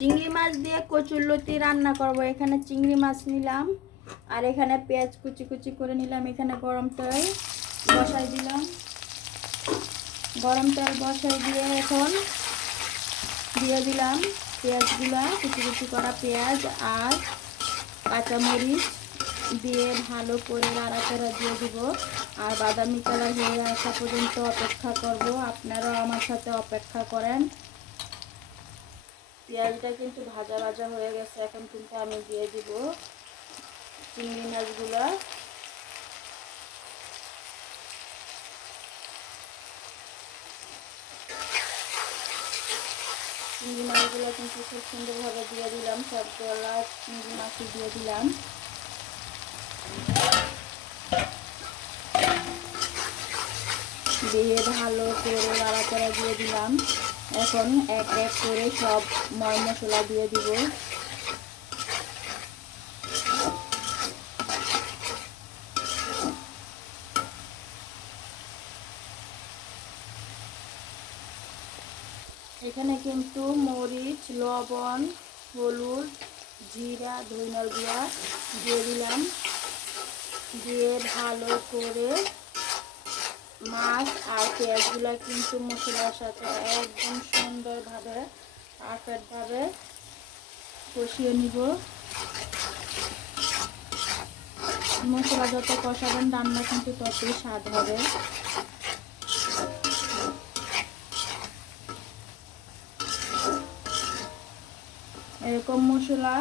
চিংড়ি মাছ দিয়ে কচুরলতি রান্না করব। এখানে চিংড়ি মাছ নিলাম আর এখানে পেঁয়াজ কুচি কুচি করে নিলাম। এখানে গরম তেল বসাই দিলাম। গরম তেল বসাই দিয়ে এখন দিয়ে দিলাম পেঁয়াজগুলা, কুচি কুচি করা পেঁয়াজ আর কাঁচামরিচ দিয়ে ভালো করে নাড়াচাড়া দিয়ে দিব আর বাদামি কালার হয়ে আসা পর্যন্ত অপেক্ষা করব। আপনারাও আমার সাথে অপেক্ষা করেন। পেঁয়াজটা কিন্তু ভাজা ভাজা হয়ে গেছে। এখন কিন্তু আমি দিয়ে দিব চিংড়ি মাছগুলো। চিংড়ি মাছগুলো কিন্তু খুব সুন্দরভাবে দিয়ে দিলাম। সবগুলা চিংড়ি মাছই দিয়ে দিলাম। দিয়ে ভালো করে নাড়াচাড়া দিয়ে দিলাম। এখন এক এক করে সব মশলা দিয়ে দিব। এখানে কিন্তু মরিচ, লবণ, হলুদ, জিরা, ধনিয়ার গুঁড়া দিয়ে দিলাম। দিয়ে ভালো করে মাছ আর পেঁয়াজগুলো কিন্তু মশলার সাথে একদম সুন্দরভাবে পারফেক্টভাবে কষিয়ে নিব। মশলা যত কষাবেন রান্না কিন্তু ততই স্বাদ হবে। এরকম মশলা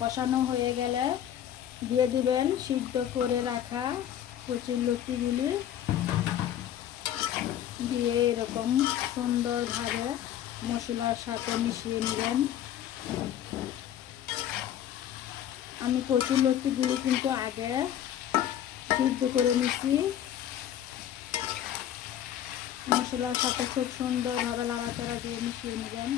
কষানো হয়ে গেলে দিয়ে দিবেন সিদ্ধ করে রাখা কচুরলতিগুলি। দিয়ে এরকম সুন্দরভাবে মশলার সাথে মিশিয়ে নেবেন। আমি কচুরলতিগুলি কিন্তু আগে সিদ্ধ করে নিছি। মশলার সাথে খুব সুন্দরভাবে নাড়াচাড়া দিয়ে মিশিয়ে নেবেন।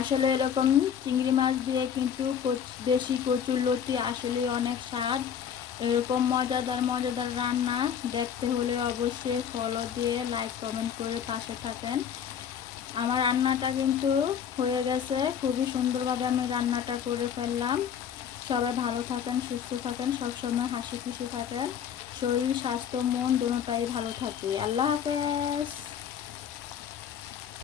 আসলে এরকম চিংড়ি মাছ দিয়ে কিন্তু দেশি কচুরলতি আসলে অনেক স্বাদ। এরকম মজাদার রান্না দেখতে হলে অবশ্যই ফলো দিয়ে লাইক কমেন্ট করে পাশে থাকেন। আমার রান্নাটা কিন্তু হয়ে গেছে। খুবই সুন্দরভাবে আমি রান্নাটা করে ফেললাম। সবাই ভালো থাকেন, সুস্থ থাকেন, সবসময় হাসি খুশি থাকেন। শরীর, স্বাস্থ্য, মন দুটোটাই ভালো থাকে। আল্লাহ হাফেজ।